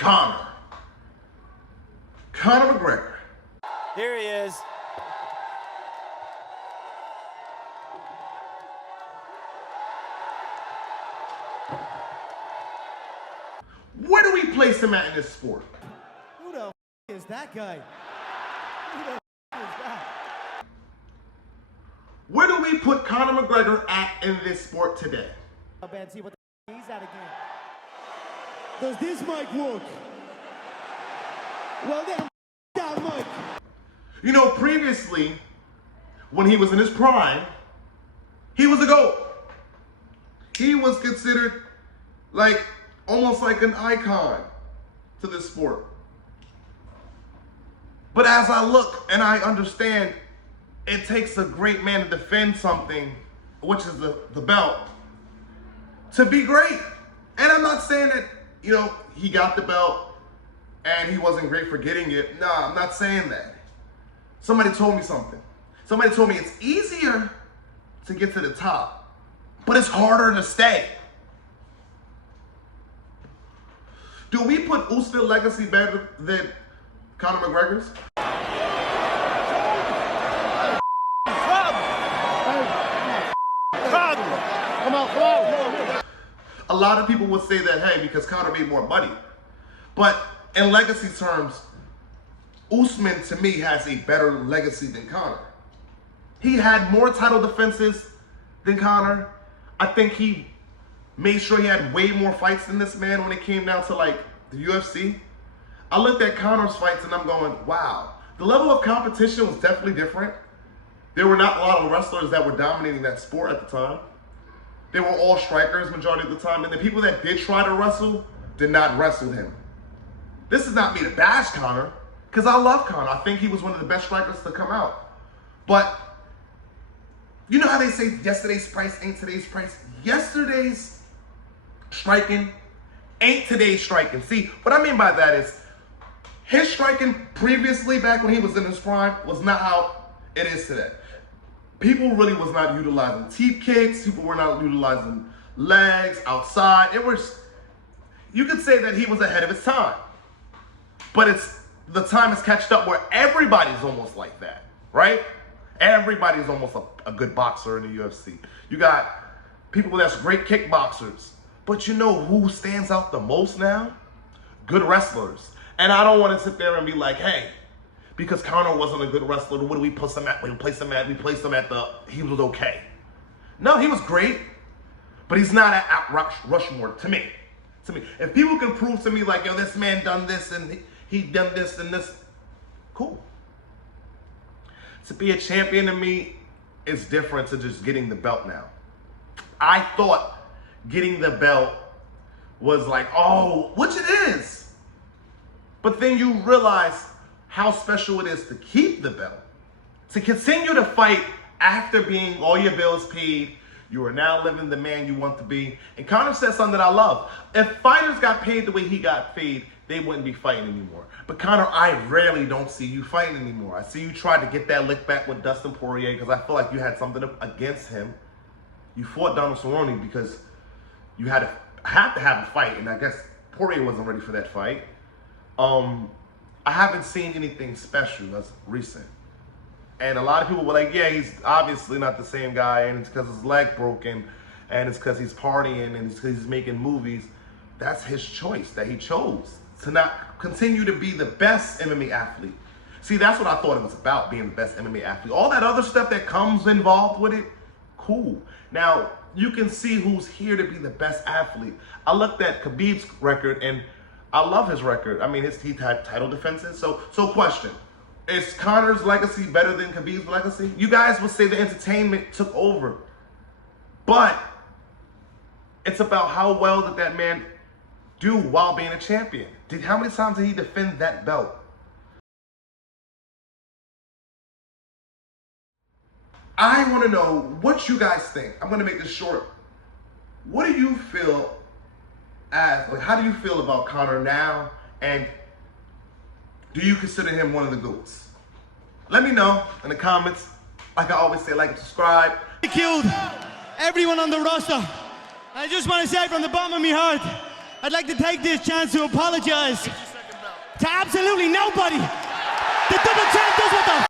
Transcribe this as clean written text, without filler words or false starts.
Conor McGregor. Here he is. Where do we place him at in this sport? Who the is that guy? Who the is that? Where do we put Conor McGregor at in this sport today? And see what the he's at again. Does this mic work? Well then, down mic. You know, previously, when he was in his prime, he was a GOAT. He was considered like almost like an icon to this sport. But as I look and I understand, it takes a great man to defend something, which is the belt, to be great. And I'm not saying that, you know, he got the belt and he wasn't great for getting it. No, I'm not saying that. Somebody told me something. Somebody told me it's easier to get to the top, but it's harder to stay. Do we put Usman's legacy better than Conor McGregor's? Come on. A lot of people would say that, hey, because Conor made more money. But in legacy terms, Usman, to me, has a better legacy than Conor. He had more title defenses than Conor. I think he made sure he had way more fights than this man when it came down to, like, the UFC. I looked at Conor's fights and I'm going, wow. The level of competition was definitely different. There were not a lot of wrestlers that were dominating that sport at the time. They were all strikers majority of the time, and the people that did try to wrestle did not wrestle him. This is not me to bash Conor, because I love Conor. I think he was one of the best strikers to come out. But you know how they say yesterday's price ain't today's price? Yesterday's striking ain't today's striking. See, what I mean by that is his striking previously, back when he was in his prime, was not how it is today. People really was not utilizing teep kicks. People were not utilizing legs outside. It was, you could say that he was ahead of his time. But the time has catched up where everybody's almost like that, right? Everybody's almost a good boxer in the UFC. You got people that's great kickboxers. But you know who stands out the most now? Good wrestlers. And I don't want to sit there and be like, hey, because Conor wasn't a good wrestler, what do we place him at? We placed him at he was okay. No, he was great, but he's not at Rushmore to me. If people can prove to me like, yo, this man done this and he done this and this, cool. To be a champion to me is different to just getting the belt now. I thought getting the belt was like, oh, which it is. But then you realize how special it is to keep the belt. To continue to fight after being all your bills paid, you are now living the man you want to be. And Conor said something that I love. If fighters got paid the way he got paid, they wouldn't be fighting anymore. But Conor, I rarely don't see you fighting anymore. I see you try to get that lick back with Dustin Poirier because I feel like you had something against him. You fought Donald Cerrone because you had to have a fight, and I guess Poirier wasn't ready for that fight. I haven't seen anything special that's recent. And a lot of people were like, yeah, he's obviously not the same guy, and it's because his leg broken, and it's because he's partying, and it's because he's making movies. That's his choice that he chose to not continue to be the best MMA athlete. See, that's what I thought it was about, being the best MMA athlete. All that other stuff that comes involved with it, cool. Now, you can see who's here to be the best athlete. I looked at Khabib's record, and I love his record. I mean, he had title defenses. So question, is Conor's legacy better than Khabib's legacy? You guys would say the entertainment took over. But it's about how well did that man do while being a champion? How many times did he defend that belt? I want to know what you guys think. I'm going to make this short. What do you feel how do you feel about Conor now, and do you consider him one of the GOATs? Let me know in the comments. Like I always say, like and subscribe. He killed everyone on the roster. I just want to say from the bottom of my heart, I'd like to take this chance to apologize to absolutely nobody. The double champ does what the